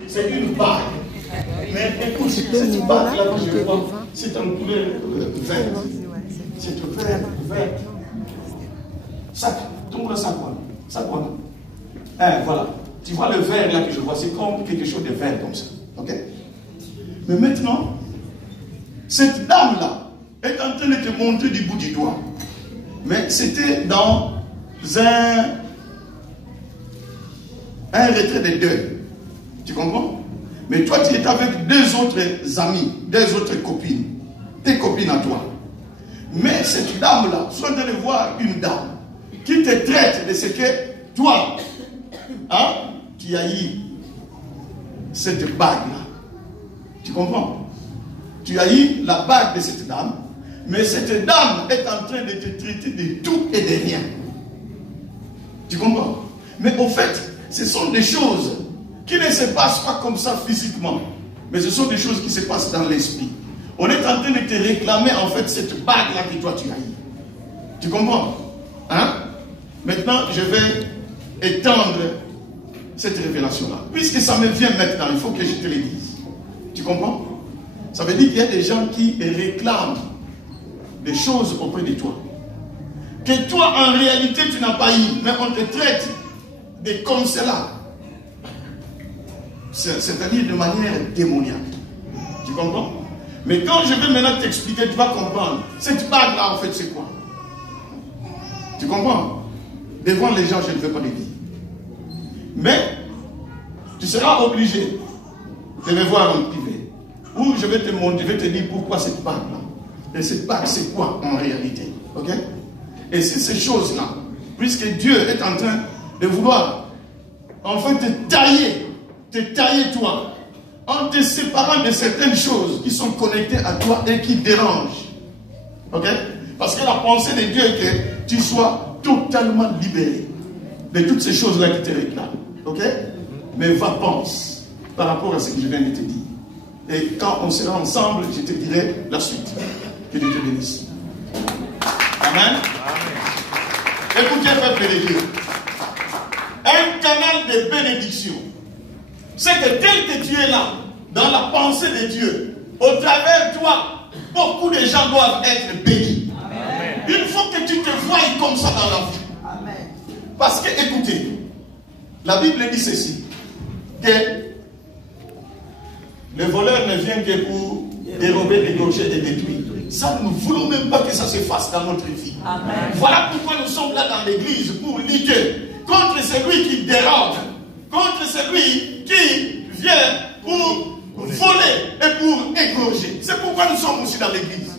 C'est une bague. Mais écoute, cette bague-là que je vois, c'est en couleur verte. C'est vert. Ça, tombe ça quoi? Ça quoi? Voilà. Tu vois le vert là que je vois, c'est comme quelque chose de vert comme ça. Ok? Mais maintenant, cette dame-là est en train de te montrer du bout du doigt. Mais c'était dans un retrait de deuil. Tu comprends? Mais toi, tu es avec deux autres amis, deux autres copines. Tes copines à toi. Mais cette dame-là, tu es en train de voir une dame qui te traite de ce que toi, hein, tu as eu cette bague-là. Tu comprends? Tu as eu la bague de cette dame, mais cette dame est en train de te traiter de tout et de rien. Tu comprends? Mais au fait, ce sont des choses qui ne se passent pas comme ça physiquement, mais ce sont des choses qui se passent dans l'esprit. On est en train de te réclamer en fait cette bague-là que toi tu as eu. Tu comprends? Hein? Maintenant, je vais étendre cette révélation-là. Puisque ça me vient maintenant, il faut que je te le dise. Tu comprends? Ça veut dire qu'il y a des gens qui réclament des choses auprès de toi. Que toi, en réalité, tu n'as pas eu, mais on te traite de comme cela. C'est-à-dire de manière démoniaque. Tu comprends? Mais quand je vais maintenant t'expliquer, tu vas comprendre. Cette bague-là, en fait, c'est quoi? Tu comprends? Devant les gens, je ne vais pas le dire. Mais, tu seras obligé de me voir en privé. Ou je vais te montrer, je vais te dire pourquoi cette bague-là. Et cette bague, c'est quoi en réalité? Ok? Et c'est ces choses-là, puisque Dieu est en train de vouloir, en fait, te tailler toi, en te séparant de certaines choses qui sont connectées à toi et qui dérangent. Ok? Parce que la pensée de Dieu est que tu sois totalement libéré de toutes ces choses-là qui te réclament. Ok? Mais va, pense par rapport à ce que je viens de te dire. Et quand on sera ensemble, je te dirai la suite. Que Dieu te bénisse. Amen. Écoutez, peuple de Dieu. Un canal de bénédiction. C'est que tel que tu es là, dans la pensée de Dieu, au travers de toi, beaucoup de gens doivent être bénis. Amen. Il faut que tu te voies comme ça dans la vie. Amen. Parce que, écoutez, la Bible dit ceci, que le voleur ne vient que pour dérober, dégorger et détruire. Ça, nous ne voulons même pas que ça se fasse dans notre vie. Amen. Voilà pourquoi nous sommes là dans l'église, pour lutter contre celui qui dérobe, contre celui qui vient pour voler et pour égorger. C'est pourquoi nous sommes aussi dans l'église.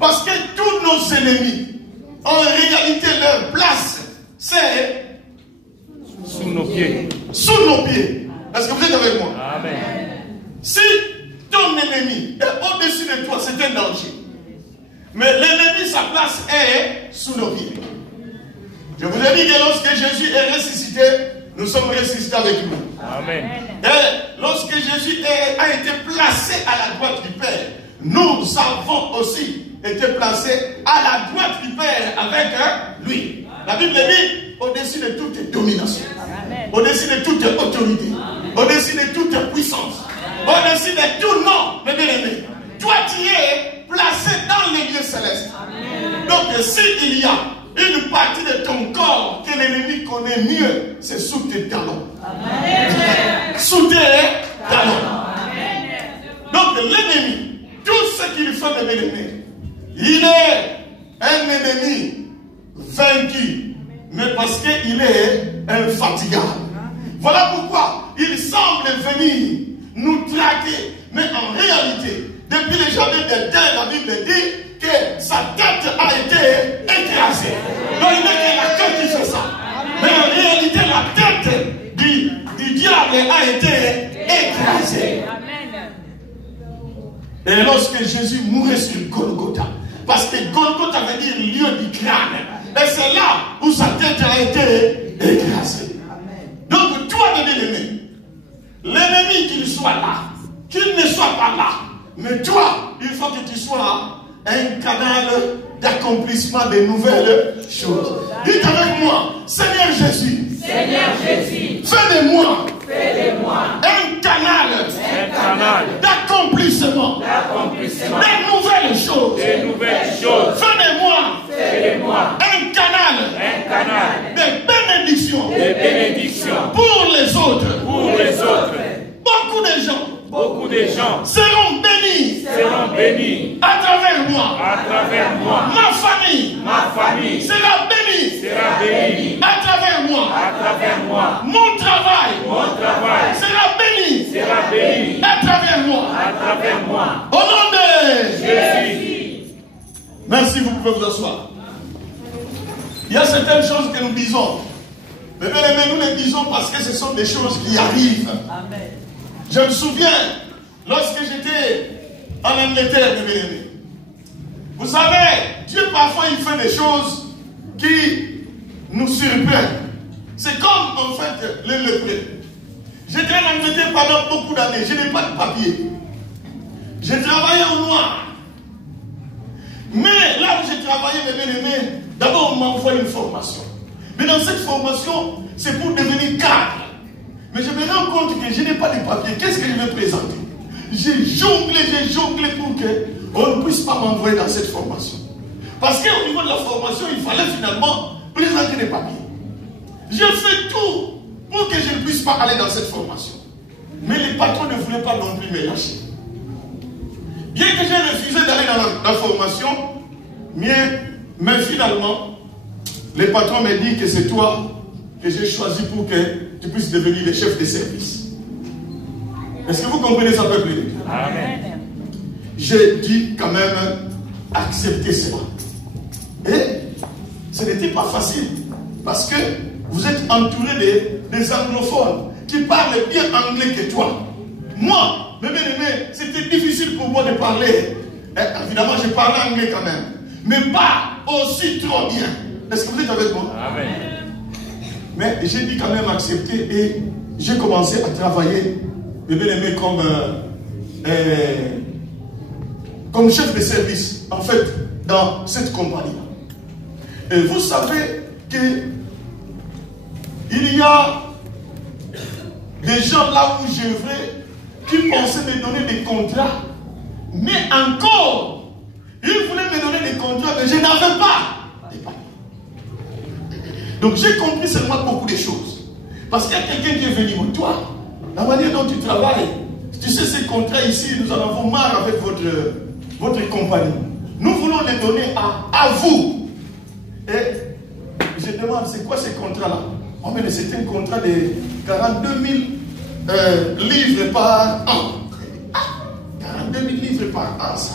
Parce que tous nos ennemis, en réalité, leur place, c'est sous nos pieds. Sous nos pieds. Est-ce que vous êtes avec moi? Amen. Si ton ennemi est au-dessus de toi, c'est un danger. Mais l'ennemi, sa place est sous nos pieds. Je vous ai dit que lorsque Jésus est ressuscité, nous sommes ressuscités avec lui. Amen. Et lorsque Jésus a été placé à la droite du Père, nous avons aussi été placés à la droite du Père avec lui. La Bible dit au-dessus de toute domination, au-dessus de toute autorité, au-dessus de toute puissance, au-dessus de tout nom, mes bien-aimés. Toi, tu es placé dans les lieux célestes. Donc, s'il y a une partie de ton corps que l'ennemi connaît mieux, c'est sous tes talons. Sous tes talons. Donc, l'ennemi, tout ce qu'il fait de l'ennemi, il est un ennemi vaincu, mais parce qu'il est infatigable. Voilà pourquoi il semble venir nous traquer, mais en réalité, depuis le jardin d'Éden, la Bible dit que sa tête a été écrasée. Donc il n'est que la tête qui fait ça. Mais en réalité, la tête du diable a été écrasée. Et lorsque Jésus mourait sur Golgotha, parce que Golgotha veut dire lieu du crâne, et c'est là où sa tête a été écrasée. Donc toi, bien-aimé, l'ennemi qu'il soit là, qu'il ne soit pas là, mais toi, il faut que tu sois un canal d'accomplissement de nouvelles choses. Dites avec moi, Seigneur Jésus, Seigneur Jésus, fais de moi un un beaucoup de gens seront bénis à travers moi. Ma famille sera bénie à travers moi. Mon travail sera béni à travers moi. Au nom de Jésus. Merci, vous pouvez vous asseoir. Il y a certaines choses que nous disons. Mais bien aimé, nous les disons parce que ce sont des choses qui arrivent. Amen. Je me souviens, lorsque j'étais en Angleterre, mes bien-aimés. Vous savez, Dieu parfois il fait des choses qui nous surprennent. C'est comme en fait les lépreux. J'étais en Angleterre pendant beaucoup d'années, je n'ai pas de papier. J'ai travaillé au noir. Mais là où j'ai travaillé, mes bien-aimés, d'abord on m'a envoyé une formation. Mais dans cette formation, c'est pour devenir cadre. Mais je me rends compte que je n'ai pas de papier. Qu'est-ce que je vais présenter? J'ai jonglé pour qu'on ne puisse pas m'envoyer dans cette formation. Parce qu'au niveau de la formation, il fallait finalement présenter des papiers. J'ai fait tout pour que je ne puisse pas aller dans cette formation. Mais les patrons ne voulaient pas non plus me lâcher. Bien que j'ai refusé d'aller dans la formation, mais finalement, les patrons m'ont dit que c'est toi que j'ai choisi pour que tu puisses devenir le chef de service. Est-ce que vous comprenez ça, peuple? Amen. J'ai dû quand même accepter cela. Et ce n'était pas facile. Parce que vous êtes entouré des anglophones qui parlent bien anglais que toi. Moi, mes bien-aimés, c'était difficile pour moi de parler. Évidemment, je parlais anglais quand même. Mais pas aussi trop bien. Est-ce que vous êtes avec moi? Amen. Mais j'ai dû quand même accepter et j'ai commencé à travailler, mes bien-aimés, comme chef de service, en fait, dans cette compagnie. Et vous savez que il y a des gens là où j'œuvrais qui pensaient me donner des contrats, mais encore, ils voulaient me donner des contrats, mais je n'avais pas des papiers. Donc j'ai compris seulement beaucoup de choses. Parce qu'il y a quelqu'un qui est venu, toi, la manière dont tu travailles, tu sais, ces contrats ici, nous en avons marre avec votre compagnie. Nous voulons les donner à vous. Et je demande, c'est quoi ces contrats-là? Oh, mais c'est un contrat de 42 000 livres par an. 42 000 livres par an, ça.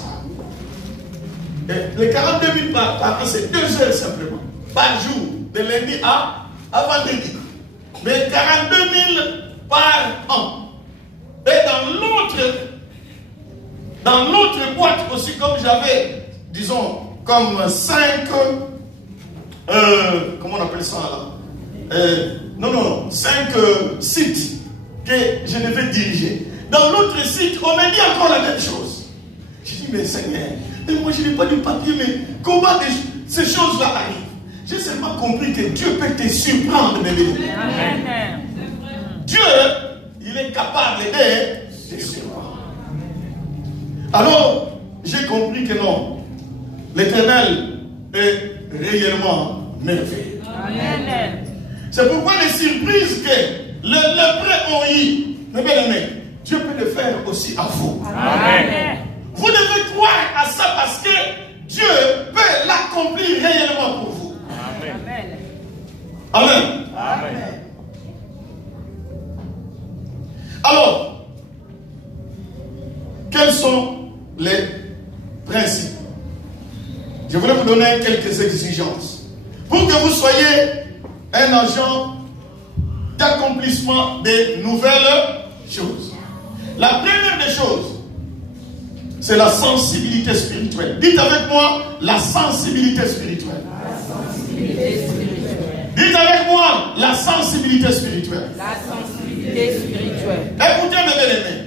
Et les 42 000 par an, c'est 2 heures simplement, par jour, de lundi à vendredi. Mais 42 000 par an. Et dans l'autre boîte aussi, comme j'avais, disons, comme 5, comment on appelle ça là? Non, 5 sites que je devais diriger. Dans l'autre site, on m'a dit encore la même chose. Je dis, mais Seigneur, mais moi je n'ai pas de papier, mais comment ces choses-là arrivent? J'ai seulement compris que Dieu peut te surprendre, mes bien. Amen. Dieu, il est capable de te surprendre. Alors, j'ai compris que non, l'Éternel est réellement merveilleux. Amen. C'est pourquoi les surprises que les lépreux ont eues, mes bien-aimés, Dieu peut le faire aussi à vous. Amen. Vous devez croire à ça parce que Dieu peut l'accomplir réellement pour vous. Amen. Amen. Amen. Alors, quels sont les principes? Je voulais vous donner quelques exigences pour que vous soyez un agent d'accomplissement des nouvelles choses. La première des choses, c'est la sensibilité spirituelle. Dites avec moi, la sensibilité spirituelle. La sensibilité spirituelle. Dites avec moi, la sensibilité spirituelle. La sensibilité spirituelle. Écoutez mes bien-aimés,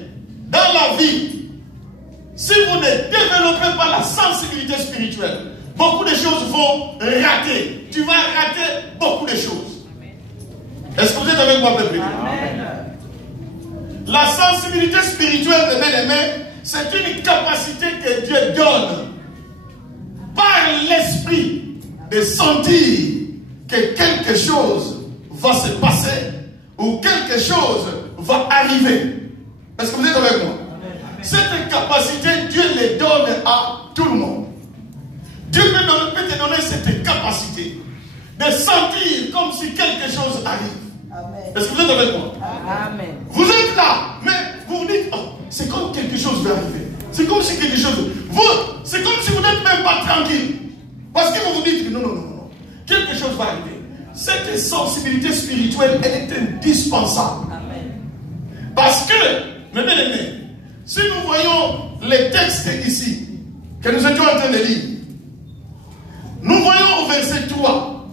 dans la vie, si vous ne développez pas la sensibilité spirituelle, beaucoup de choses vont rater. Tu vas rater beaucoup de choses. Est-ce que vous êtes avec moi, peuple? Amen. La sensibilité spirituelle de bien-aimés, c'est une capacité que Dieu donne par l'esprit de sentir que quelque chose va se passer ou quelque chose va arriver. Est-ce que vous êtes avec moi? Cette capacité, Dieu les donne à tout le monde. Dieu peut te donner cette capacité de sentir comme si quelque chose arrive. Est-ce que vous êtes avec moi? Amen. Vous êtes là, mais vous vous dites, oh, c'est comme quelque chose va arriver. C'est comme si quelque chose... C'est comme si vous n'êtes même pas tranquille. Parce que vous vous dites, non, quelque chose va arriver. Cette sensibilité spirituelle, elle est indispensable. Amen. Parce que, mes bien-aimés, si nous voyons les textes ici, que nous étions en train de lire, nous voyons au verset 3,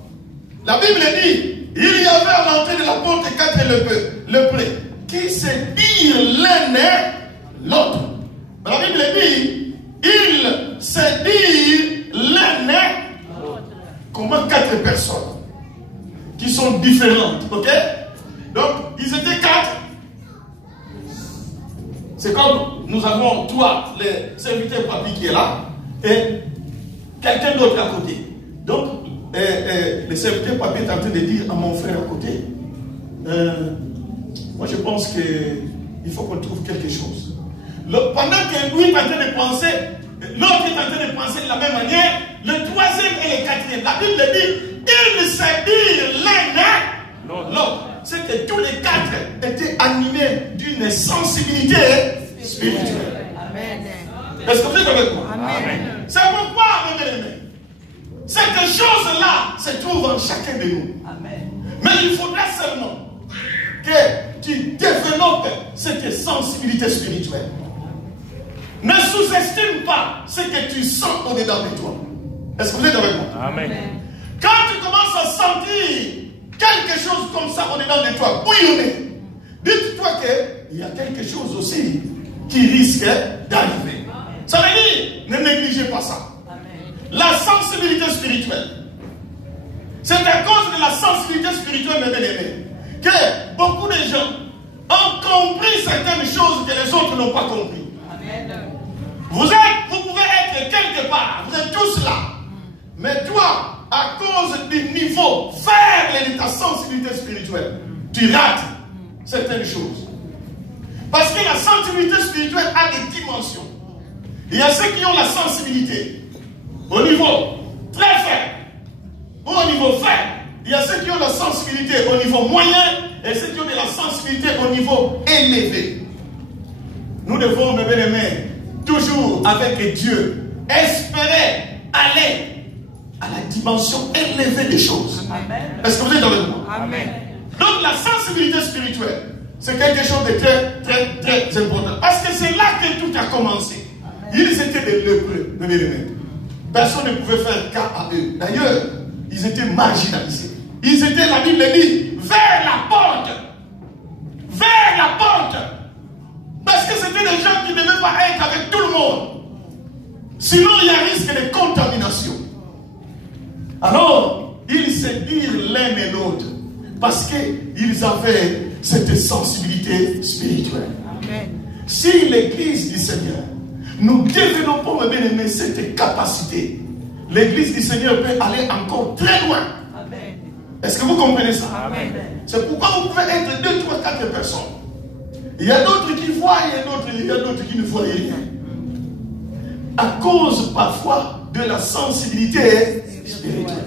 la Bible dit, il y avait à l'entrée de la porte 4 lepreux qui se dirent l'un et l'autre. La Bible dit, ils se dirent l'un et l'autre. Comment 4 personnes qui sont différentes, ok? Donc, ils étaient 4. C'est comme nous avons toi, les serviteurs papy qui est là, et quelqu'un d'autre à côté. Donc, le serviteur papy est en train de dire à mon frère à côté, moi je pense qu'il faut qu'on trouve quelque chose. Pendant que lui est en train de penser, l'autre est en train de penser de la même manière, le troisième et le quatrième, la Bible dit, ils se dirent l'un et l'autre. C'est que tous les 4 étaient animés d'une sensibilité spirituelle. Amen. Est-ce que vous êtes avec moi? Amen. C'est pourquoi, mes bien-aimés, cette chose-là se trouve en chacun de nous. Amen. Mais il faudra seulement que tu développes cette sensibilité spirituelle. Ne sous-estime pas ce que tu sens au-dedans de toi. Est-ce que vous êtes avec moi? Amen. Quand tu commences à sentir quelque chose comme ça au-dedans de toi, bouillonner, dites-toi qu'il y a quelque chose aussi qui risque d'arriver. Ça veut dire, ne négligez pas ça. La sensibilité spirituelle. C'est à cause de la sensibilité spirituelle, mes bien-aimés, que beaucoup de gens ont compris certaines choses que les autres n'ont pas compris. Vous pouvez être quelque part, vous êtes tous là. Mais toi, à cause du niveau faible de ta sensibilité spirituelle, tu rates certaines choses. Parce que la sensibilité spirituelle a des dimensions. Il y a ceux qui ont la sensibilité au niveau très faible ou au niveau faible. Il y a ceux qui ont la sensibilité au niveau moyen et ceux qui ont de la sensibilité au niveau élevé. Nous devons, mes bien-aimés, toujours avec Dieu, espérer aller à la dimension élevée des choses. Est-ce que vous êtes avec moi? Amen. Donc la sensibilité spirituelle, c'est quelque chose de très, très, très important. Parce que c'est là que tout a commencé. Ils étaient des lépreux, mes bien-aimés. Personne ne pouvait faire cas à eux. D'ailleurs, ils étaient marginalisés. Ils étaient, la Bible dit, vers la porte. Vers la porte. Parce que c'était des gens qui ne devaient pas être avec tout le monde. Sinon, il y a risque de contamination. Alors, ils se dirent l'un et l'autre. Parce qu'ils avaient cette sensibilité spirituelle. Amen. Si l'Église du Seigneur, nous développons, mes bien-aimés, cette capacité, l'Église du Seigneur peut aller encore très loin. Amen. Est-ce que vous comprenez ça? Amen. C'est pourquoi vous pouvez être 2, 3, 4 personnes. Il y a d'autres qui voient et il y a d'autres qui ne voient rien. À cause parfois de la sensibilité spirituelle.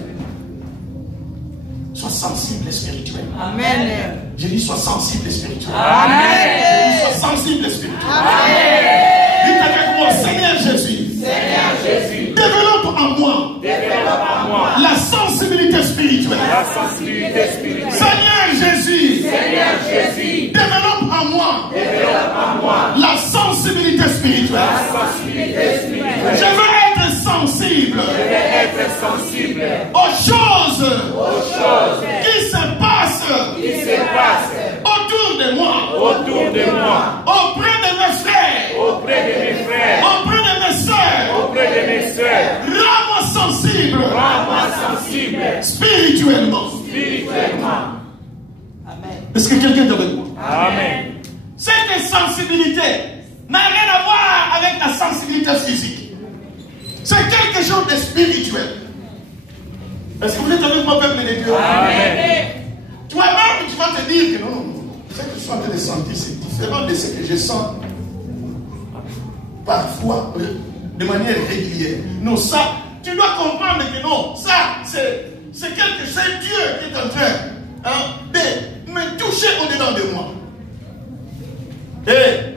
Sois sensible spirituellement. Amen. Je dis sois sensible spirituellement. Amen. Je dis sois sensible spirituellement. Amen. Dites avec moi, Seigneur Jésus. Seigneur Jésus. Développe en moi. Développe en moi La sensibilité spirituelle. la sensibilité spirituelle. Seigneur Jésus. Seigneur Jésus. Développe en moi. Développe en moi La sensibilité spirituelle. la sensibilité spirituelle. Je veux être sensible Je vais être sensible aux choses aux choses qui se passent qui se passent autour de moi, autour de moi, auprès de mes frères, auprès de mes frères, auprès de mes soeurs. auprès de mes sœurs. Rends-moi sensible Rends-moi sensible spirituellement. spirituellement. Amen. Est-ce que quelqu'un est avec moi? Amen. Cette sensibilité n'a rien à voir avec la sensibilité physique. C'est quelque chose de spirituel. Est-ce que vous êtes avec moi, peuple de Dieu? Amen. Toi-même, tu vas te dire que non. Ce que je suis en train de sentir, c'est différent de ce que je sens parfois, de manière régulière. Non, ça, tu dois comprendre que non, ça, c'est quelque chose, c'est Dieu qui est en train de me toucher au-dedans de moi. Et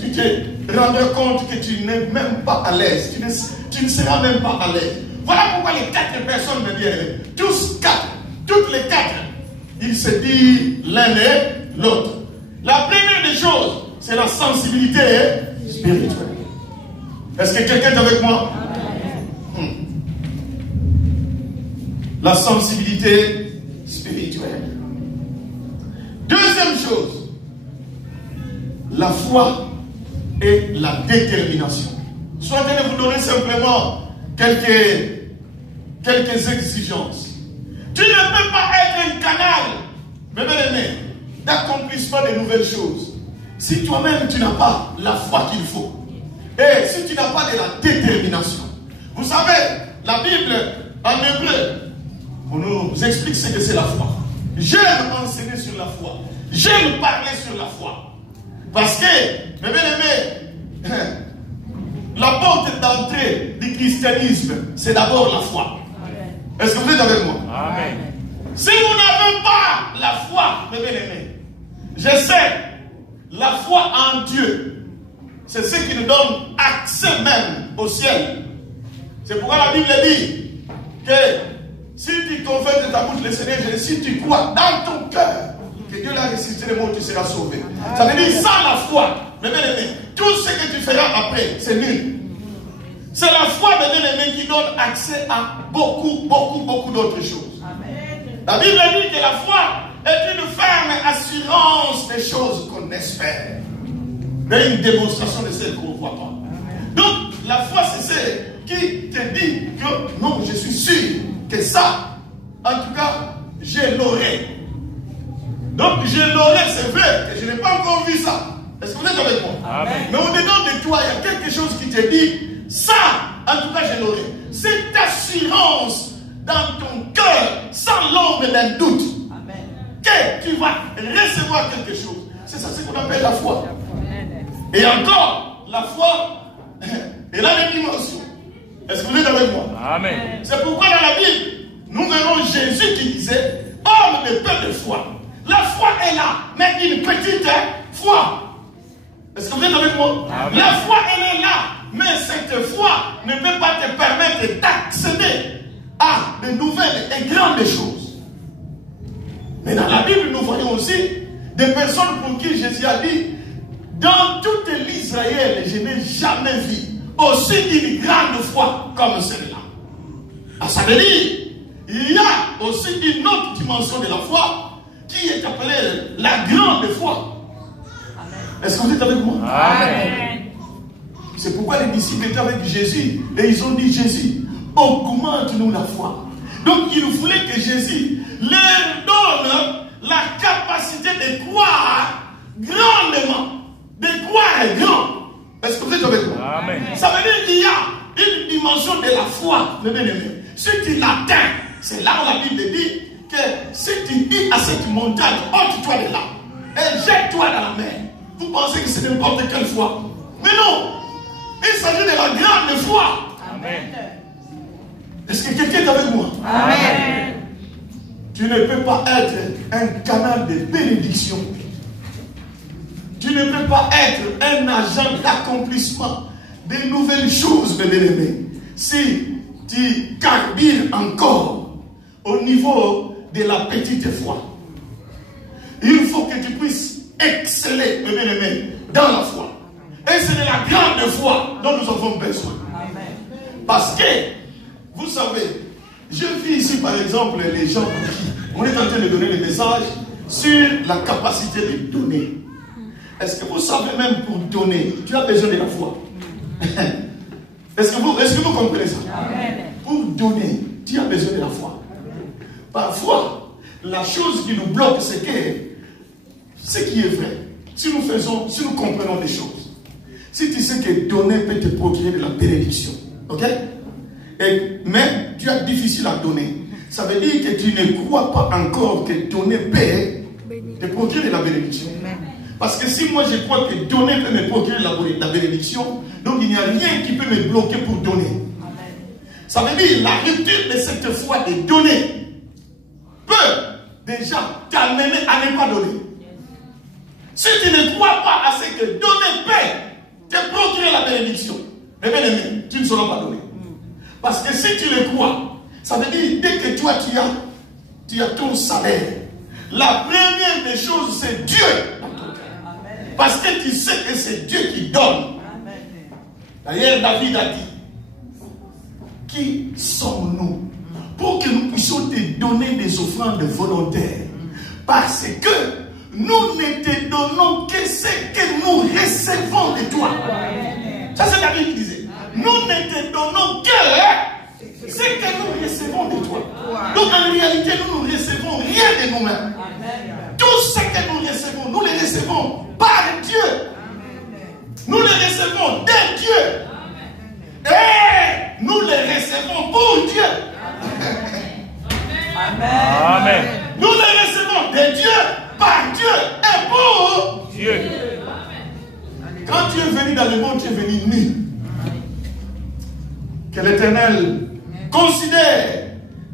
tu te rendras compte que tu n'es même pas à l'aise. Tu ne seras même pas à l'aise. Voilà pourquoi les 4 personnes me viennent. Tous 4, toutes les 4, ils se disent l'un et l'autre. La première des choses, c'est la sensibilité spirituelle. Est-ce que quelqu'un est avec moi? La sensibilité spirituelle. Deuxième chose, la foi et la détermination. Souhaitez vous donner simplement quelques exigences. Tu ne peux pas être un canal, mes bien-aimés, d'accomplissement de nouvelles choses si toi-même tu n'as pas la foi qu'il faut. Et si tu n'as pas de la détermination. Vous savez, la Bible en hébreu, on nous explique ce que c'est la foi. J'aime enseigner sur la foi. J'aime parler sur la foi. Parce que, mes bien-aimés, la porte d'entrée du christianisme, c'est d'abord la foi. Est-ce que vous êtes avec moi? Amen. Si vous n'avez pas la foi, mes bien-aimés, je sais, la foi en Dieu, c'est ce qui nous donne accès même au ciel. C'est pourquoi la Bible dit que si tu confesses de ta bouche le Seigneur Jésus, si tu crois dans ton cœur que Dieu l'a ressuscité les morts, tu seras sauvé. Ça veut dire sans la foi, mes bien-aimés, tout ce que tu feras après, c'est nul. C'est la foi, mes bien-aimés, qui donne accès à beaucoup d'autres choses. La Bible dit que la foi est une ferme assurance des choses qu'on espère, mais une démonstration de celles qu'on ne voit pas. Donc, la foi, c'est celle qui te dit que non, je suis sûr que ça, en tout cas, je l'aurai. Donc, je l'aurai, c'est vrai que je n'ai pas encore vu ça. Est-ce que vous êtes avec moi? Amen. Mais au-dedans de toi, il y a quelque chose qui te dit, ça, en tout cas, je l'aurai. Cette assurance dans ton cœur, sans l'ombre d'un doute, que tu vas recevoir quelque chose. C'est ça ce qu'on appelle la foi. Et encore, la foi, elle a des dimensions. Est-ce que vous êtes avec moi? Amen. C'est pourquoi dans la Bible, nous verrons Jésus qui disait, homme de peu de foi. La foi est là, mais une petite foi. Est-ce que vous êtes avec moi? Amen. La foi, elle est là, mais cette foi ne peut pas te permettre d'accéder à de nouvelles et grandes choses. Mais dans la Bible, nous voyons aussi des personnes pour qui Jésus a dit, dans toute l'Israël, je n'ai jamais vu aussi une grande foi comme celle-là. Ah, ça veut dire, il y a aussi une autre dimension de la foi qui est appelée la grande foi. Est-ce que vous êtes avec moi? Amen. C'est pourquoi les disciples étaient avec Jésus et ils ont dit, Jésus, augmente-nous la foi. Donc ils voulaient que Jésus leur donne la capacité de croire grandement, de croire grand. Est-ce que vous êtes avec moi? Amen. Ça veut dire qu'il y a une dimension de la foi, mes bien-aimés. Si tu l'atteins, c'est là où la Bible dit que si tu dis à cette montagne, ôte-toi de là et jette-toi dans la mer, vous pensez que c'est n'importe quelle foi. Mais non, il s'agit de la grande foi. Amen. Est-ce que quelqu'un est avec moi? Amen. Tu ne peux pas être un canal de bénédiction. Tu ne peux pas être un agent d'accomplissement de nouvelles choses, mes bien-aimés, si tu carbures encore au niveau de la petite foi. Il faut que tu puisses exceller, mes bien-aimés, dans la foi. Et c'est de la grande foi dont nous avons besoin. Parce que, vous savez, je vis ici par exemple les gens qui, on est en train de donner des messages sur la capacité de donner. Est-ce que vous savez même pour donner, tu as besoin de la foi? Est-ce que vous comprenez ça? Pour donner, tu as besoin de la foi. Parfois, la chose qui nous bloque, c'est que ce qui est vrai, si nous comprenons des choses, si tu sais que donner peut te procurer de la bénédiction, ok? Mais tu as difficile à donner. Ça veut dire que tu ne crois pas encore que donner peut te procurer de la bénédiction. Parce que si moi je crois que donner peut me procurer la bénédiction, donc il n'y a rien qui peut me bloquer pour donner. Amen. Ça veut dire la rupture de cette foi de donner peut déjà t'amener à ne pas donner. Si tu ne crois pas à ce que donner peut te procurer la bénédiction, eh bien aimé, tu ne sauras pas donner. Parce que si tu le crois, ça veut dire dès que toi tu as ton salaire, la première des choses c'est Dieu. Parce que tu sais que c'est Dieu qui donne. D'ailleurs, David a dit, qui sommes-nous pour que nous puissions te donner des offrandes volontaires? Parce que nous ne te donnons que ce que nous recevons de toi. Ça c'est David qui disait. Nous ne te donnons que ce que nous recevons de toi. Donc en réalité, nous ne recevons rien de nous-mêmes. Tout ce que nous les recevons par Dieu. Nous les recevons de Dieu. Et nous les recevons pour Dieu. Amen. Nous les recevons de Dieu, par Dieu et pour Dieu. Quand tu es venu dans le monde, tu es venu nu. Que l'Éternel considère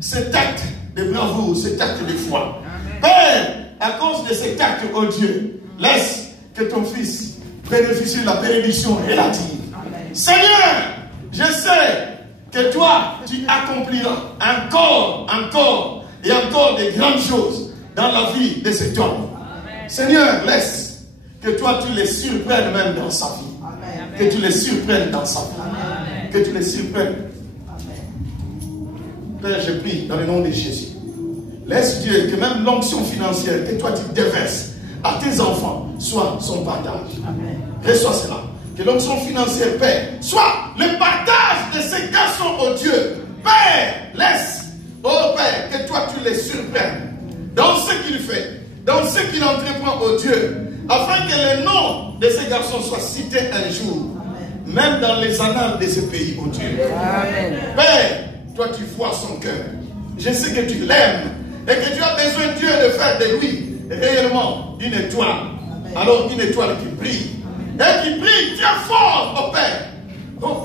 cet acte de bravoure, cet acte de foi. Père, à cause de cet acte, oh Dieu, laisse que ton fils bénéficie de la bénédiction relative. Amen. Seigneur, je sais que toi, tu accompliras encore et encore de grandes choses dans la vie de cet homme. Amen. Seigneur, laisse que toi, tu les surprennes même dans sa vie. Amen. Que tu les surprennes dans sa vie. Amen. Que tu les surprennes. Amen. Père, je prie dans le nom de Jésus. Laisse Dieu que même l'onction financière que toi tu déverses à tes enfants soit son partage. Amen. Reçois cela. Que l'onction financière, Père, soit le partage de ces garçons, oh Dieu. Père, laisse, oh Père, que toi tu les surprennes dans ce qu'il fait, dans ce qu'il entreprend, oh Dieu, afin que le nom de ces garçons soit cité un jour, amen, même dans les annales de ce pays, oh Dieu. Amen. Père, toi tu vois son cœur. Je sais que tu l'aimes. Et que tu as besoin, Dieu, de faire de lui réellement une étoile. Amen. Alors une étoile qui brille. Amen. Et qui brille très fort, oh Père. Oh,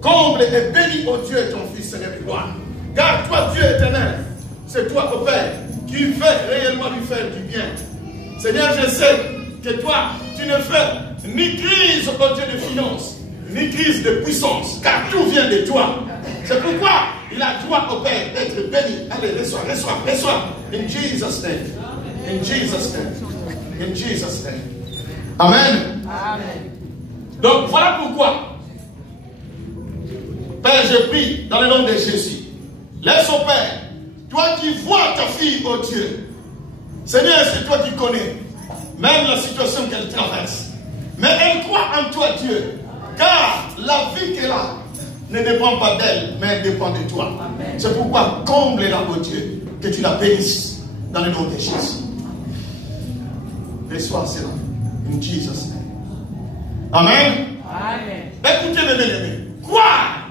comble et bénis, oh Dieu, ton Fils Seigneur de gloire. Car toi, Dieu éternel, c'est toi, oh Père, qui veut réellement lui faire du bien. Seigneur, je sais que toi, tu ne fais ni crise, oh Dieu, de finances, ni crise de puissance, car tout vient de toi. C'est pourquoi il a droit au Père d'être béni. Allez, reçois. In Jesus' name. In Jesus' name. In Jesus' name. Amen. Amen. Donc voilà pourquoi, Père, je prie dans le nom de Jésus. Laisse au Père, toi qui vois ta fille, oh Dieu. Seigneur, c'est toi qui connais même la situation qu'elle traverse. Mais elle croit en toi, Dieu. Car la vie qu'elle a ne dépend pas d'elle, mais elle dépend de toi. C'est pourquoi comble-la, oh Dieu, que tu la bénisses dans le nom de Jésus. Reçois cela. In Jesus' name. Amen. Amen. Écoutez mes bien-aimés. Croire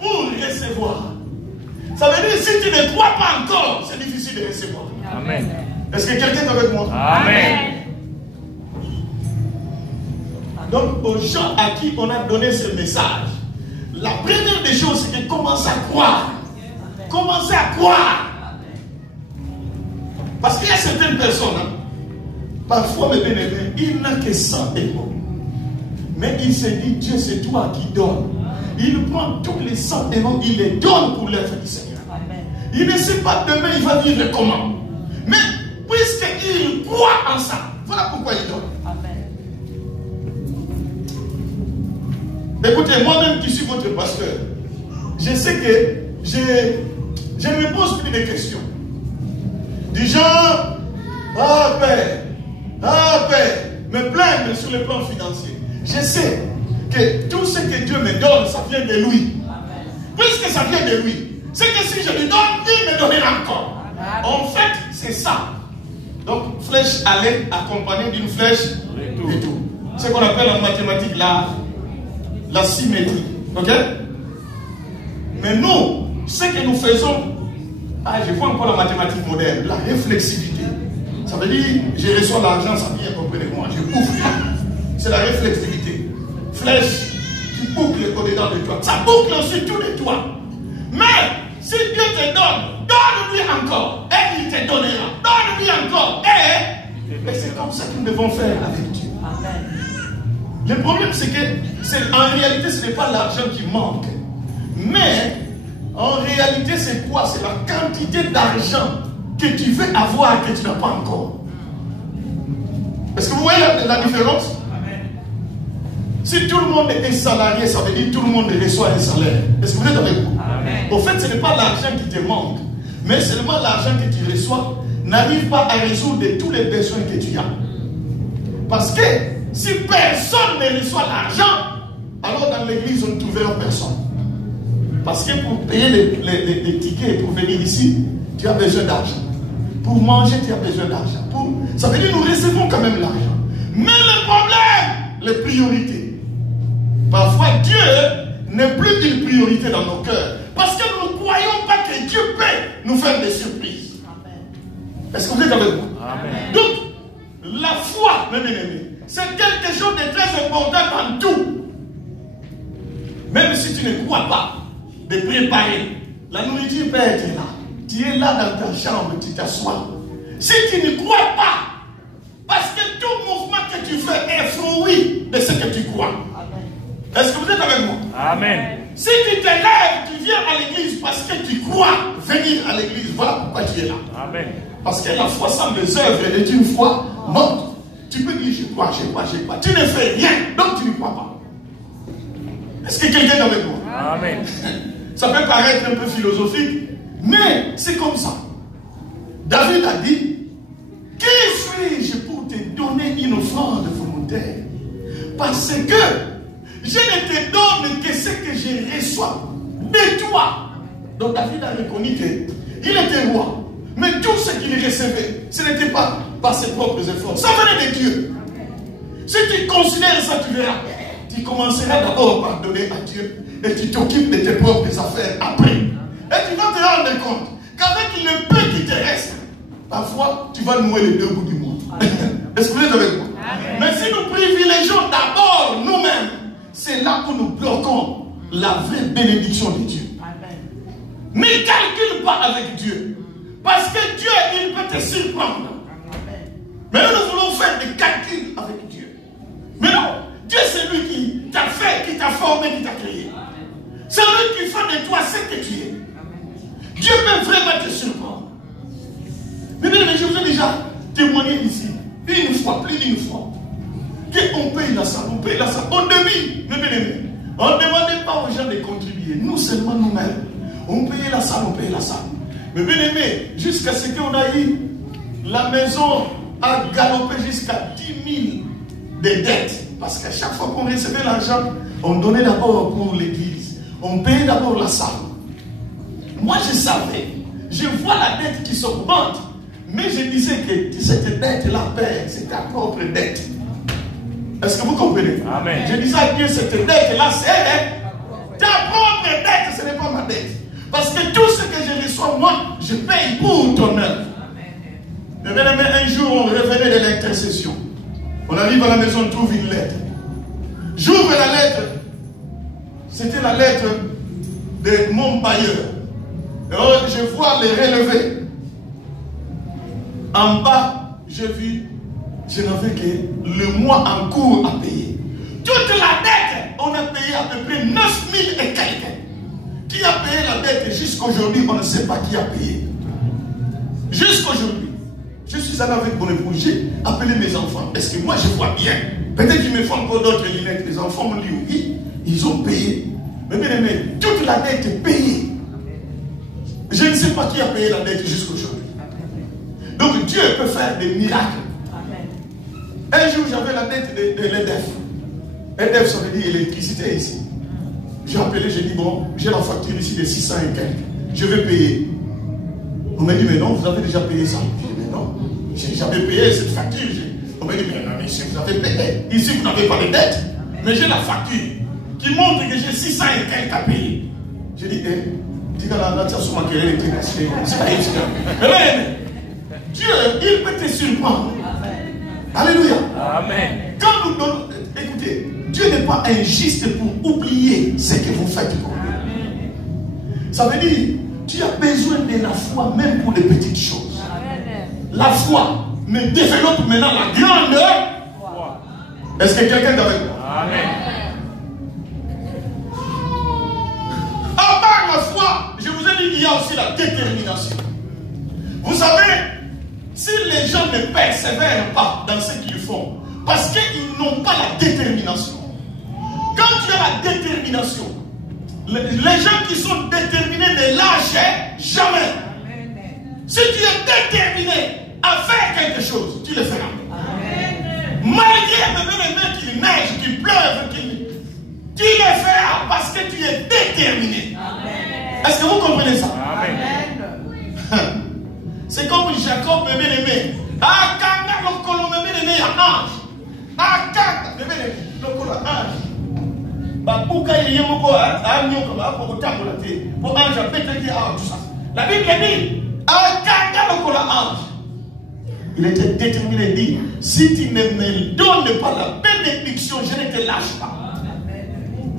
pour recevoir. Ça veut dire si tu ne crois pas encore, c'est difficile de recevoir. Amen. Est-ce que quelqu'un est avec moi? Amen. Donc, aux gens à qui on a donné ce message, la première des choses, c'est de commencer à croire. Commencer à croire. Parce qu'il y a certaines personnes, parfois, mes bien-aimés, il n'a que 100 euros. Mais il se dit, Dieu, c'est toi qui donnes. Il prend tous les 100 euros, il les donne pour l'œuvre du Seigneur. Il ne sait pas demain, il va vivre comment. Mais puisqu'il croit en ça, voilà pourquoi il donne. Écoutez, moi-même qui suis votre pasteur, je sais que je ne me pose plus de questions. Du genre, Père, me plaindre sur le plan financier. Je sais que tout ce que Dieu me donne, ça vient de lui. Amen. Puisque ça vient de lui, c'est que si je lui donne, il me donnera encore. Amen. En fait, c'est ça. Donc, flèche aller accompagnée d'une flèche retour. C'est ce qu'on appelle en mathématiques la symétrie. Ok? Mais nous, ce que nous faisons, je vois encore la mathématique moderne, la réflexivité. Ça veut dire, je reçois l'argent, ça vient auprès de moi. Je boucle. C'est la réflexivité. Flèche, tu boucles au-dedans de toi. Ça boucle aussi tous les toits. Mais, si Dieu te donne, donne-lui encore. Et il te donnera. Donne-lui encore. Et c'est comme ça que nous devons faire avec Dieu. Amen. Le problème, c'est que, en réalité, ce n'est pas l'argent qui manque. Mais, en réalité, c'est quoi? C'est la quantité d'argent que tu veux avoir que tu n'as pas encore. Est-ce que vous voyez la différence? Amen. Si tout le monde est salarié, ça veut dire que tout le monde reçoit un salaire. Est-ce que vous êtes avec moi? Amen. Au fait, ce n'est pas l'argent qui te manque, mais seulement l'argent que tu reçois n'arrive pas à résoudre tous les besoins que tu as. Parce que si personne ne reçoit l'argent, alors dans l'église, on ne trouvera personne. Parce que pour payer les tickets pour venir ici, tu as besoin d'argent. Pour manger, tu as besoin d'argent. Ça veut dire que nous recevons quand même l'argent. Mais le problème, les priorités. Parfois, Dieu n'est plus une priorité dans nos cœurs. Parce que nous ne croyons pas que Dieu peut nous faire des surprises. Est-ce que vous êtes avec moi? Amen. Donc, la foi, mes bien-aimés, c'est quelque chose de très important dans tout. Même si tu ne crois pas, de préparer. La nourriture peut être là. Tu es là dans ta chambre, tu t'assois. Si tu ne crois pas, parce que tout mouvement que tu fais est fruit de ce que tu crois. Est-ce que vous êtes avec moi? Amen. Si tu te lèves, tu viens à l'église parce que tu crois venir à l'église, voilà pourquoi tu es là. Amen. Parce que la foi sans les œuvres est une foi morte. Tu peux dire je crois, je crois, je crois. Tu ne fais rien, donc tu ne crois pas. Est-ce que quelqu'un est avec moi? Amen. Ça peut paraître un peu philosophique, mais c'est comme ça. David a dit, qui suis-je pour te donner une offrande volontaire? Parce que je ne te donne que ce que je reçois de toi. Donc David a reconnu qu'il était roi. Mais tout ce qu'il recevait, ce n'était pas par ses propres efforts. Ça venait de Dieu. Si tu considères ça, tu verras. Tu commenceras d'abord par donner à Dieu et tu t'occupes de tes propres affaires après. Et tu vas te rendre compte qu'avec le peu qui te reste, parfois tu vas nouer les deux bouts du monde. Est-ce que vous êtes avec moi? Amen. Mais si nous privilégions d'abord nous-mêmes, c'est là où nous bloquons la vraie bénédiction de Dieu. Amen. Ne calcule pas avec Dieu. Parce que Dieu, il peut te surprendre. Amen. Mais nous voulons faire des calculs avec Dieu. Mais non, Dieu c'est lui qui t'a fait, qui t'a formé, qui t'a créé. C'est lui qui fait de toi ce que tu es. Dieu peut vraiment te surprendre. Mais je vous ai déjà témoigné ici, une fois, plus d'une fois, qu'on paye la salle, on paye la salle. Au début, on ne demandait pas aux gens de contribuer. Nous seulement nous-mêmes. On payait la salle, on payait la salle. Mais bien aimé, jusqu'à ce qu'on a eu, la maison a galopé jusqu'à 10 000 de dettes. Parce qu'à chaque fois qu'on recevait l'argent, on donnait d'abord pour l'église. On payait d'abord la salle. Moi, je savais. Je vois la dette qui s'augmente. Mais je disais que cette dette-là, Père, c'est ta propre dette. Est-ce que vous comprenez? Amen. Je disais à Dieu, cette dette-là, c'est ta propre dette, ce n'est pas ma dette. Parce que tout ce que je reçois, moi, je paye pour ton œuvre. Un jour, on revenait de l'intercession. On arrive à la maison, on trouve une lettre. J'ouvre la lettre. C'était la lettre de mon bailleur. Alors, je vois les relevés. En bas, j'ai vu, je n'avais que le mois en cours à payer. Toute la dette, on a payé à peu près 9 000 et quelques. Qui a payé la dette jusqu'aujourd'hui, on ne sait pas qui a payé. Jusqu'aujourd'hui. Je suis allé avec mon épouse, j'ai appelé mes enfants. Est-ce que moi je vois bien? Peut-être qu'ils me font encore d'autres lunettes. Les enfants m'ont dit oui, ils ont payé. Mais bien aimé, toute la dette est payée. Je ne sais pas qui a payé la dette jusqu'aujourd'hui. Donc Dieu peut faire des miracles. Un jour j'avais la dette de l'EDF. EDF ça veut dire électricité ici. J'ai appelé, j'ai dit bon, j'ai la facture ici de 600 et quelques. Je vais payer. On m'a dit mais non, vous avez déjà payé ça. J'ai dit mais non, j'avais payé cette facture. On m'a dit mais non, mais vous avez payé. Ici vous n'avez pas de dette. Mais j'ai la facture qui montre que j'ai 600 et quelques à payer. J'ai dit dis-moi là, tu as sur ma querelle électrique. Dieu, il peut te surprendre. Alléluia. Amen. Quand nous donnons, écoutez, Dieu n'est pas injuste pour oublier ce que vous faites pour lui. Ça veut dire, tu as besoin de la foi même pour des petites choses. La foi me développe maintenant la grande foi. Est-ce que quelqu'un est avec moi? Amen. À part la foi, je vous ai dit, il y a aussi la détermination. Vous savez, si les gens ne persévèrent pas dans ce qu'ils font, parce qu'ils n'ont pas la détermination. Quand tu as la détermination, les gens qui sont déterminés ne lâchent jamais. Si tu es déterminé à faire quelque chose, tu le feras. Malgré même qu'il neige, qu'il pleuve, tu le feras parce que tu es déterminé. Est-ce que vous comprenez ça? Amen. C'est comme Jacob, bien-aimé. Ah, quand le colon bien-aimé, il y a ange. Ah, quand bien-aimé, le colon ange. Bah, pourquoi il y a un mot à un pour ange, tout ça. La Bible dit, ah, quand le colon ange. Il était déterminé, il dit, si tu ne me donnes pas la bénédiction, je ne te lâche pas.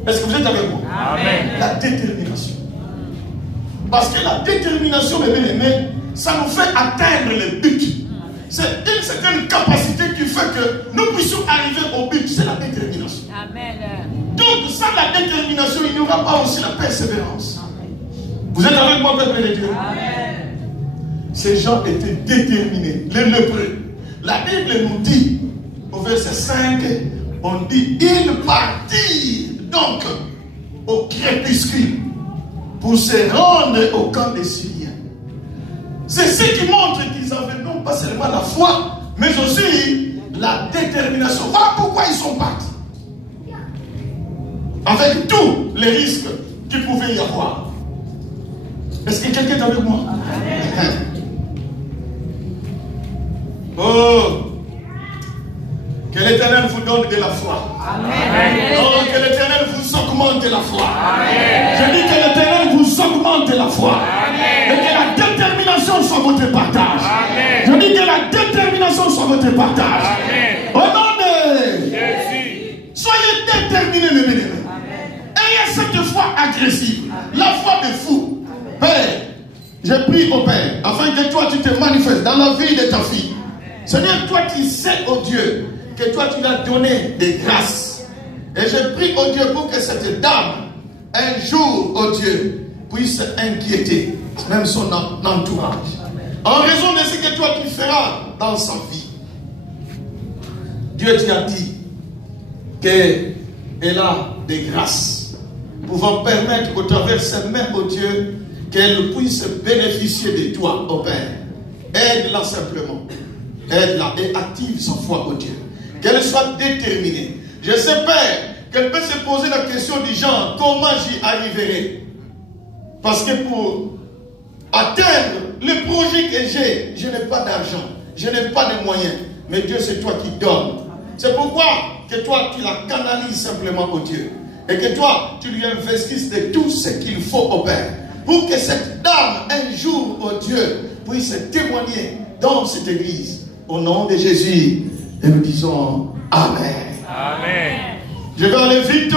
Est-ce que vous êtes avec moi? Amen. La détermination. Parce que la détermination, mes bien-aimés, ça nous fait atteindre le but. C'est une certaine capacité qui fait que nous puissions arriver au but. C'est la détermination. Amen. Donc, sans la détermination, il n'y aura pas aussi la persévérance. Vous êtes avec moi, peuple de Dieu? Amen. Ces gens étaient déterminés, les lépreux. La Bible nous dit, au verset 5, on dit, ils partirent donc au crépuscule pour se rendre au camp des Syriens. C'est ce qui montre qu'ils avaient non pas seulement la foi, mais aussi la détermination. Voilà pourquoi ils sont partis. Avec tous les risques qu'il pouvait y avoir. Est-ce que quelqu'un est avec moi? Oh, que l'Éternel vous donne de la foi. Amen. Oh, que l'Éternel vous augmente la foi. Amen. Je dis que l'Éternel vous augmente la foi. Amen. Et que la détermination soit votre partage. Amen. Je dis que la détermination soit votre partage. Amen. Au nom de Jésus. soyez déterminés, mes bien-aimés. Ayez cette foi agressive. La foi de fou. Père, j'ai pris au Père, afin que toi tu te manifestes dans la vie de ta fille. Seigneur, toi qui sais, oh Dieu, que toi tu l'as donné des grâces. Et je prie, oh Dieu, pour que cette dame, un jour, oh Dieu, puisse inquiéter même son entourage. En raison de ce que toi tu feras dans sa vie. Dieu t'a dit qu'elle a des grâces pouvant permettre au travers de ses mains, oh Dieu, qu'elle puisse bénéficier de toi, oh Père. Aide-la simplement. Aide-la et active sa foi, oh Dieu. Qu'elle soit déterminée. Je sais, Père, qu'elle peut se poser la question du genre, comment j'y arriverai? Parce que pour atteindre le projet que j'ai, je n'ai pas d'argent, je n'ai pas de moyens. Mais Dieu, c'est toi qui donnes. C'est pourquoi que toi, tu la canalises simplement, oh Dieu. Et que toi, tu lui investisses de tout ce qu'il faut, oh Père. Pour que cette dame, un jour, oh Dieu, puisse témoigner dans cette église. Au nom de Jésus, et nous disons Amen. Amen. Je vais aller vite.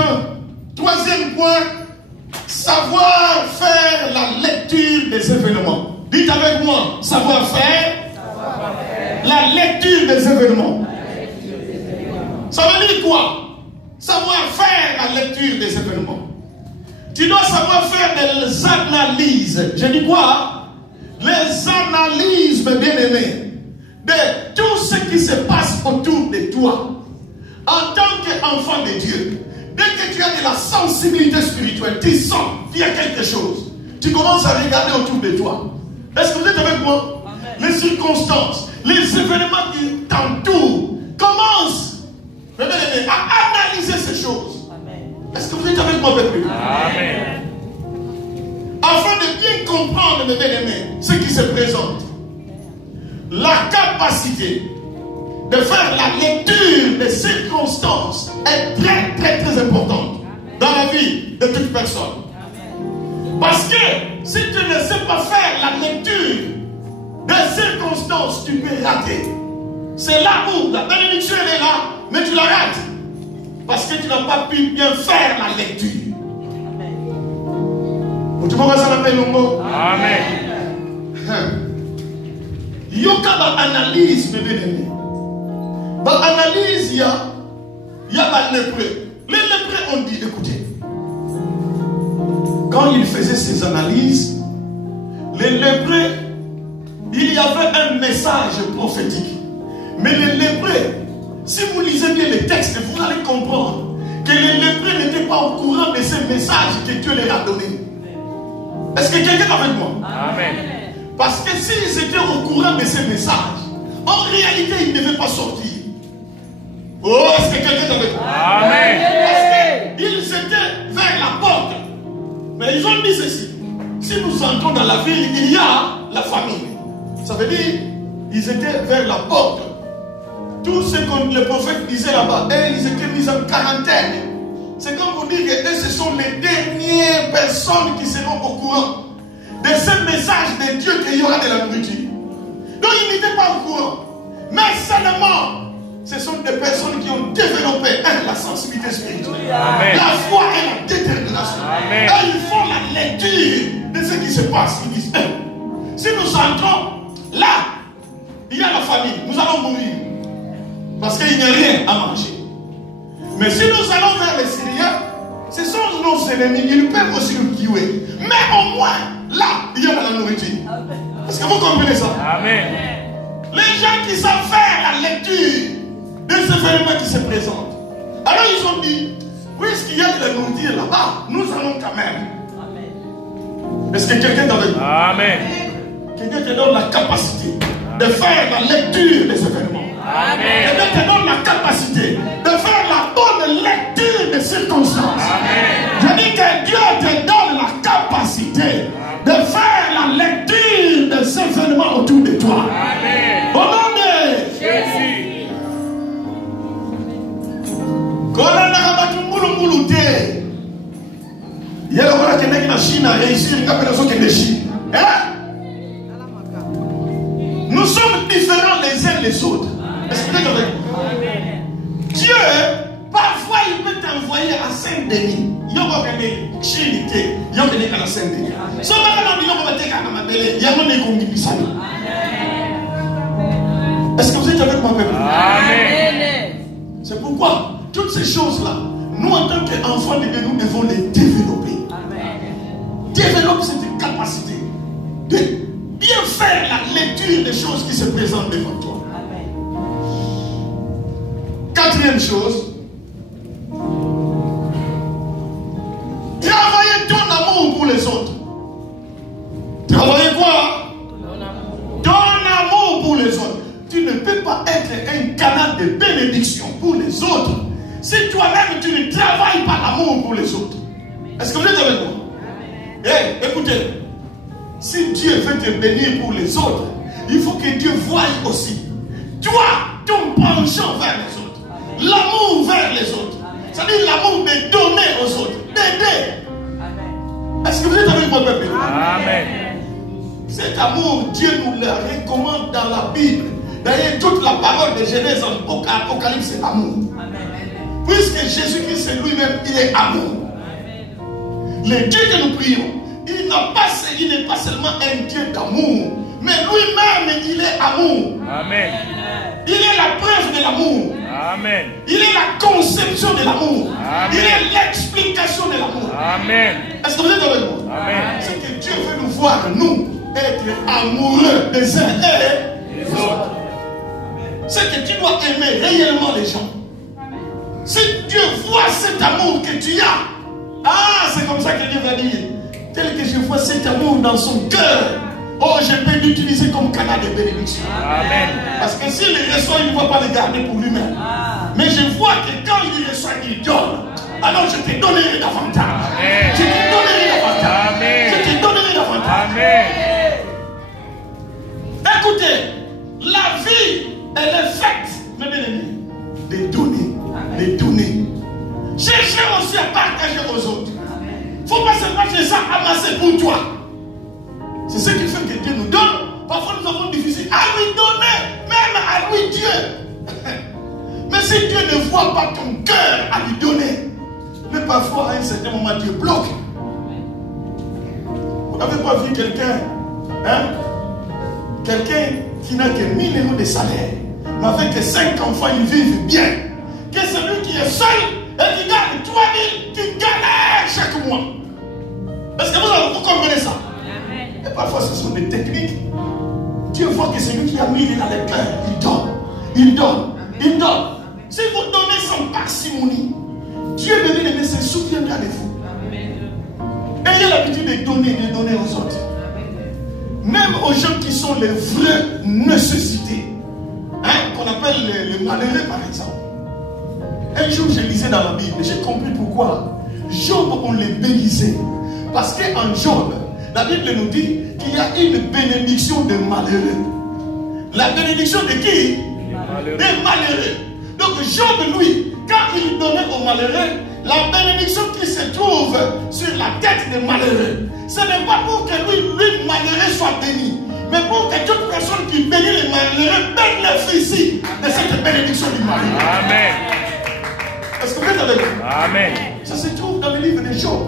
Troisième point, savoir faire la lecture des événements. Dites avec moi, savoir faire la lecture des événements. Ça veut dire quoi? Savoir faire la lecture des événements. Tu dois savoir faire des analyses. Je dis quoi? Les analyses, mes bien-aimés, de tout ce qui se passe autour de toi. En tant qu'enfant de Dieu, dès que tu as de la sensibilité spirituelle, tu sens qu'il y a quelque chose. Tu commences à regarder autour de toi. Est-ce que vous êtes avec moi? Amen. Les circonstances, les événements qui t'entourent, commence à analyser ces choses. Amen. Est-ce que vous êtes avec moi, peuple? Amen. Afin de bien comprendre, mes bien-aimés, ce qui se présente. La capacité de faire la lecture des circonstances est très, très, très importante dans la vie de toute personne. Parce que si tu ne sais pas faire la lecture des circonstances, circonstances tu peux rater. C'est là où la bénédiction elle est là, mais tu la rates. Parce que tu n'as pas pu bien faire la lecture. Tu m'as ça l'appelle le mot. Amen. Yoka ba analyse, mes bien-aimés. Ba analyse, il y a ba lépreux. Les lépreux ont dit, écoutez, quand il faisait ses analyses, les lépreux, il y avait un message prophétique. Mais les lépreux, si vous lisez bien les textes, vous allez comprendre que les lépreux n'étaient pas au courant de ces messages que Dieu leur a donnés. Est-ce que quelqu'un est avec moi? Amen. Parce que s'ils étaient au courant de ces messages, en réalité, ils ne devaient pas sortir. Oh, est-ce que quelqu'un est avec moi? Amen. Parce qu'ils étaient vers la porte. Mais ils ont dit ceci. Si nous entrons dans la ville, il y a la famine. Ça veut dire, ils étaient vers la porte. Tout ce que le prophète disait là-bas, et ils étaient mis en quarantaine. C'est comme vous dire que ce sont les dernières personnes qui seront au courant de ce message de Dieu qu'il y aura de la nourriture. Donc ils n'étaient pas au courant. Mais seulement, ce sont des personnes qui ont développé la sensibilité spirituelle, Amen. la foi et la détermination. Amen. Et ils font la lecture de ce qui se passe. Ils disent, si nous entrons là, il y a la famine, nous allons mourir. Parce qu'il n'y a rien à manger. Mais si nous allons vers les Syriens, ce sont nos ennemis, ils peuvent aussi nous tuer. Mais au moins, là, il y a de la nourriture. Est-ce que vous comprenez ça? Amen. Les gens qui savent faire la lecture de ces événements qui se présentent. Alors ils ont dit, puisqu'il y a de la nourriture là-bas, nous allons quand même. Est-ce que quelqu'un est avec nous? Amen. Quelqu'un te donne la capacité de faire la lecture des événements. Amen. Quelqu'un te donne la capacité de faire la bonne lecture des circonstances. Amen. Je dis que Dieu te donne la capacité de faire la lecture des événements autour de toi. Amen. Au nom de Jésus. Nous sommes différents les uns les autres. Est-ce que vous êtes avec moi? Dieu, parfois, il peut t'envoyer à Saint-Denis. Il y a un Chilité. Il y a un Saint-Denis. Si on est-ce que vous êtes avec moi, peuple? Amen. C'est pourquoi toutes ces choses-là, nous en tant qu'enfants de Dieu, nous devons les développer. Développer cette capacité de bien faire la lecture des choses qui se présentent devant toi. Quatrième chose, travailler ton amour pour les autres. Travailler quoi? Ton amour pour les autres. Tu ne peux pas être un canal de bénédiction pour les autres si toi-même tu ne travailles pas l'amour pour les autres. Est-ce que vous êtes avec moi? Hey, écoutez, si Dieu veut te bénir pour les autres, il faut que Dieu voie aussi toi, ton penchant vers les autres, l'amour vers les autres, c'est-à-dire l'amour de donner aux autres, d'aider. Est-ce que vous êtes avec moi, peuple? Amen. Cet amour, Dieu nous le recommande dans la Bible. D'ailleurs, toute la parole de Genèse en Apocalypse, c'est l'amour. Puisque Jésus-Christ est lui-même, il est amour. Le Dieu que nous prions, il n'est pas seulement un Dieu d'amour, mais lui-même, il est amour. Amen. Il est la preuve de l'amour. Amen. Il est la conception de l'amour. Amen. Il est l'explication de l'amour. Amen. Est-ce que vous êtes avec moi? Amen. C'est que Dieu veut nous voir, nous, être amoureux des uns et Les autres. c'est que tu dois aimer réellement les gens. Si Dieu voit cet amour que tu as, c'est comme ça que Dieu va dire, tel que je vois cet amour dans son cœur, oh, je peux l'utiliser comme canal de bénédiction. Amen. Parce que s'il les reçoit, il ne va pas les garder pour lui-même. Mais je vois que quand il reçoit, il donne. Alors je te donnerai davantage. Amen. Je te donnerai davantage. Amen. Je te donnerai davantage. Amen. Écoutez, la vie, elle est faite, mes bien-aimés, de donner. De donner. Cherchez aussi à partager aux autres. Il ne faut pas seulement chercher ça amasser pour toi. C'est ce qui fait que Dieu nous donne parfois nous avons difficile à lui donner, même à lui Dieu. Mais si Dieu ne voit pas ton cœur à lui donner, mais parfois à un certain moment Dieu bloque. Vous n'avez pas vu quelqu'un, hein? Quelqu'un qui n'a que 1 000 € de salaire, mais avec 5 enfants, ils vivent bien. Que celui qui est seul et qui gagne 3 000, qui galère chaque mois. Est-ce que vous comprenez ça? Et parfois ce sont des techniques. Dieu voit que celui qui a 1 000 dans le cœur, il donne, il donne, il donne. Si vous donnez sans parcimonie, Dieu bien-aimé se souviendra de vous. Ayez l'habitude de donner aux autres. Même aux gens qui sont les vraies nécessités, hein, qu'on appelle les malheureux par exemple. Un jour je lisais dans la Bible, j'ai compris pourquoi Job on les bénissait. Parce qu'en Job, la Bible nous dit qu'il y a une bénédiction des malheureux. La bénédiction de qui? Des malheureux. Donc Job, lui, quand il donnait aux malheureux, la bénédiction qui se trouve sur la tête des malheureux, ce n'est pas pour que lui malheureux soit béni, mais pour que toute personne qui bénit les malheureux bénéficie de cette bénédiction du malheureux. Amen. Est-ce que vous êtes avec moi? Amen. Ça se trouve dans le livre de Job.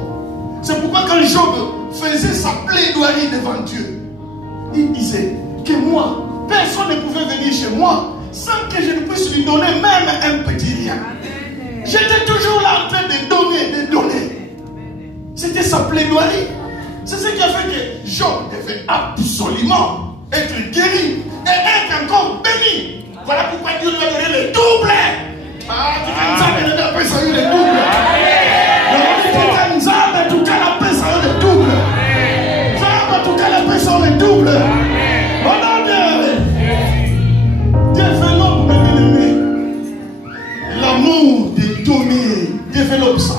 C'est pourquoi quand Job faisait sa plaidoirie devant Dieu, il disait que moi, personne ne pouvait venir chez moi sans que je ne puisse lui donner même un petit rien. J'étais toujours là en train de donner. C'était sa plaidoirie. C'est ce qui a fait que Job devait absolument être guéri et être encore béni. Voilà pourquoi Dieu lui a donné le double. Ah, tu as la paix, ça y est, le double. En tout cas, la paix, ça y est, le double. En tout cas, la paix, ça y est, le double. Oh non, Dieu. Développe, mes bien-aimés, l'amour de donner. Développe ça.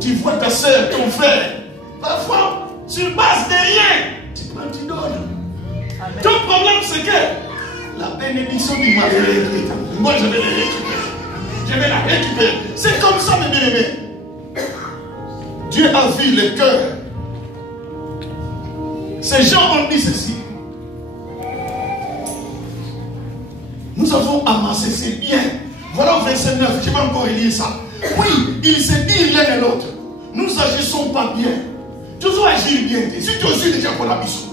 Tu vois ta soeur, ton frère, parfois, sur base de rien, tu prends, tu donnes. Ton problème, c'est que la bénédiction du malheureux, moi, je vais la récupérer. Je vais la récupérer. C'est comme ça, mes bien-aimés. Dieu a vu le cœur. Ces gens ont dit ceci. Nous avons amassé ces biens. Voilà au verset 9, je vais encore lire ça. Oui, ils se disent l'un et l'autre. Nous agissons pas bien. Toujours agir bien. Si tu aussi déjà pour la mission.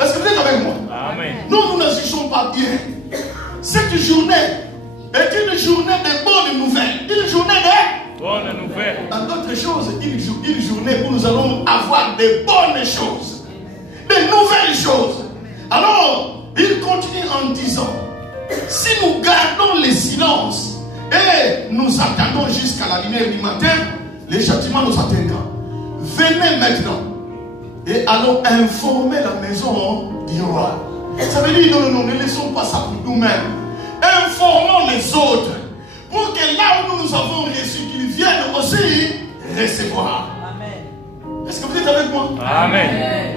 Est-ce que vous êtes avec moi? Amen. Nous n'agissons pas bien. Cette journée est une journée de bonnes nouvelles. Une journée de bonnes nouvelles. En d'autres choses, une journée où nous allons avoir de bonnes choses. De nouvelles choses. Alors, il continue en disant, si nous gardons le silence et nous attendons jusqu'à la lumière du matin, les châtiments nous attendront. Venez maintenant et allons informer la maison du roi. Ça veut dire, non, ne laissons pas ça pour nous-mêmes. Informons les autres pour que là où nous avons reçu, qu'ils viennent aussi recevoir. Amen. Est-ce que vous êtes avec moi? Amen.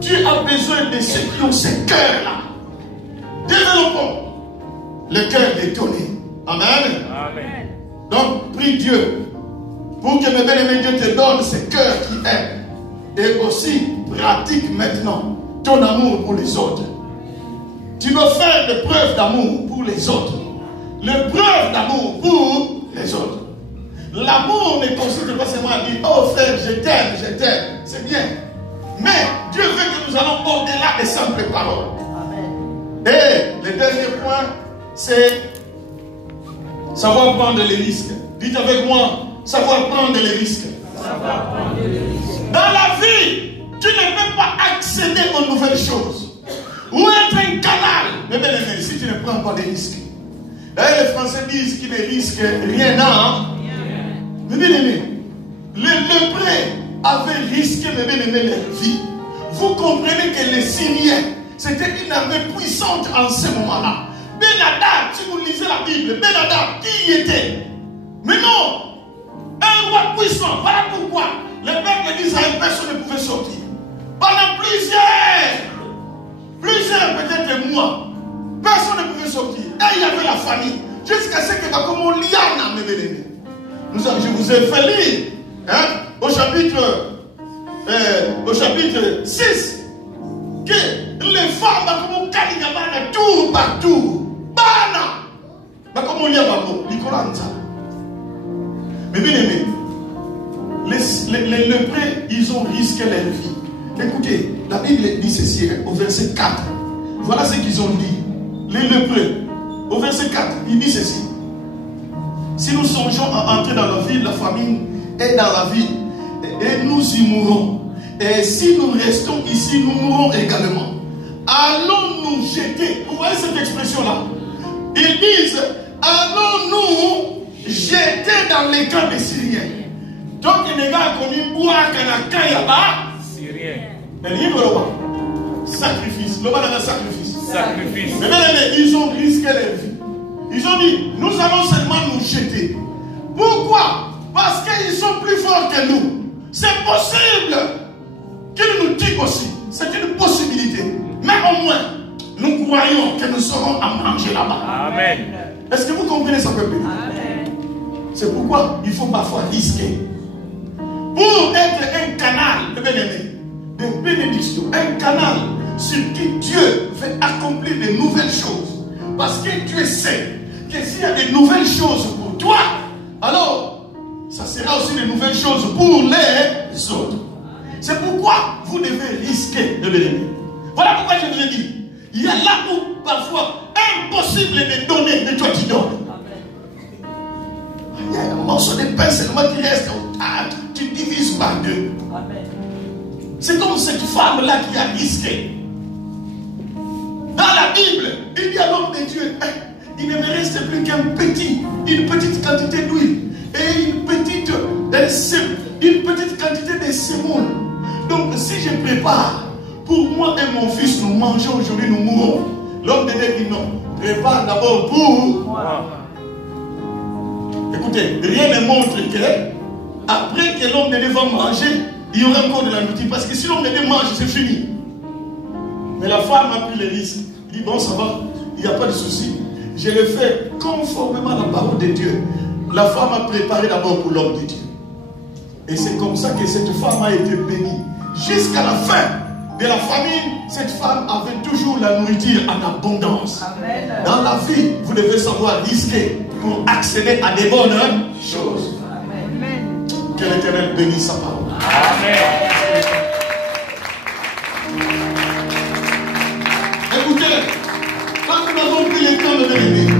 Dieu a besoin de ceux qui ont ce cœur-là. Développons le cœur de donner. Amen. Amen. Donc, prie Dieu pour que mes bien-aimés, Dieu te donne ce cœur qui aime. Et aussi, pratique maintenant ton amour pour les autres. Tu dois faire des preuves d'amour pour les autres. Les preuves d'amour pour les autres. L'amour ne consiste pas seulement à dire, oh frère, je t'aime, je t'aime. C'est bien. Mais Dieu veut que nous allons au-delà des simples paroles. Amen. Et le dernier point, c'est savoir prendre les risques. Dites avec moi, savoir prendre les risques. Savoir prendre les risques. Dans la vie, tu ne peux pas accéder aux nouvelles choses. Ou être un canal. Mais bien aimé, si tu ne prends pas de risques. D'ailleurs, les Français disent qu'ils ne risquent rien là. Mais bien aimé, les lépreux avaient risqué, mes bien aimés, leur vie. Vous comprenez que les Syriens, c'était une armée puissante en ce moment-là. Ben-Hadad, si vous lisez la Bible, Ben-Hadad, qui y était? Mais non, un roi puissant. Voilà pourquoi le peuple d'Israël, personne ne pouvait sortir. Pendant plusieurs peut-être mois, personne ne pouvait sortir. Et il y avait la famille. Jusqu'à ce que comme on liana, mes bien-aimés. Je vous ai fait lire au chapitre 6. que les femmes, comme Kalingabana, tout partout, Bana, comme on lit à Babo, Nicolanza. Mais bien aimé, les lépreux, ils ont risqué leur vie. Écoutez, la Bible dit ceci au verset 4. Voilà ce qu'ils ont dit. Les lépreux, au verset 4, il dit ceci. Si nous songeons à entrer dans la ville, la famine est dans la ville, et nous y mourrons. Et si nous restons ici, nous mourrons également. Allons nous jeter. Vous voyez cette expression-là? Ils disent, allons-nous jeter dans les camps des Syriens. Donc, les gars ont connu boire Syrien. Sacrifice. Le mal sacrifice. Sacrifice. Mais ils ont risqué leur vie. Ils ont dit, nous allons seulement nous jeter. Pourquoi? Parce qu'ils sont plus forts que nous. C'est possible qu'ils nous tuent aussi. C'est une possibilité. Mais au moins, nous croyons que nous serons à manger là-bas. Amen. Est-ce que vous comprenez ça, peuple? C'est pourquoi il faut parfois risquer. Pour être un canal de bénédiction, un canal sur qui Dieu veut accomplir de nouvelles choses. Parce que Dieu sait que s'il y a de nouvelles choses pour toi, alors ça sera aussi de nouvelles choses pour les autres. C'est pourquoi vous devez risquer de bénir. Voilà pourquoi je vous ai dit, il y a là où parfois impossible de donner, mais toi tu donnes. Il y a un morceau de pain seulement qui reste au table, tu divises par deux. C'est comme cette femme-là qui a risqué. Dans la Bible, il dit à l'homme de Dieu, il ne me reste plus une petite quantité d'huile et une petite quantité de semoule. Donc si je prépare, pour moi et mon fils, nous mangeons aujourd'hui, nous mourrons. L'homme de Dieu dit non, prépare d'abord pour moi. Écoutez, rien ne montre que après que l'homme de Dieu va manger, il y aura encore de la nourriture. Parce que si l'homme de Dieu mange, c'est fini. Mais la femme a pris le risque. Il dit bon, ça va, il n'y a pas de souci. Je le fais conformément à la parole de Dieu. La femme a préparé d'abord pour l'homme de Dieu. Et c'est comme ça que cette femme a été bénie. Jusqu'à la fin de la famine, cette femme avait toujours la nourriture en abondance. Amen. Dans la vie, vous devez savoir risquer pour accéder à des bonnes choses. Amen. Que l'Éternel bénisse sa parole. Amen. Écoutez, quand nous avons pris le temps de bénir,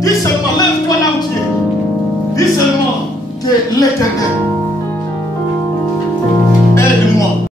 dis seulement, lève-toi là où tu es. Dis seulement que l'Éternel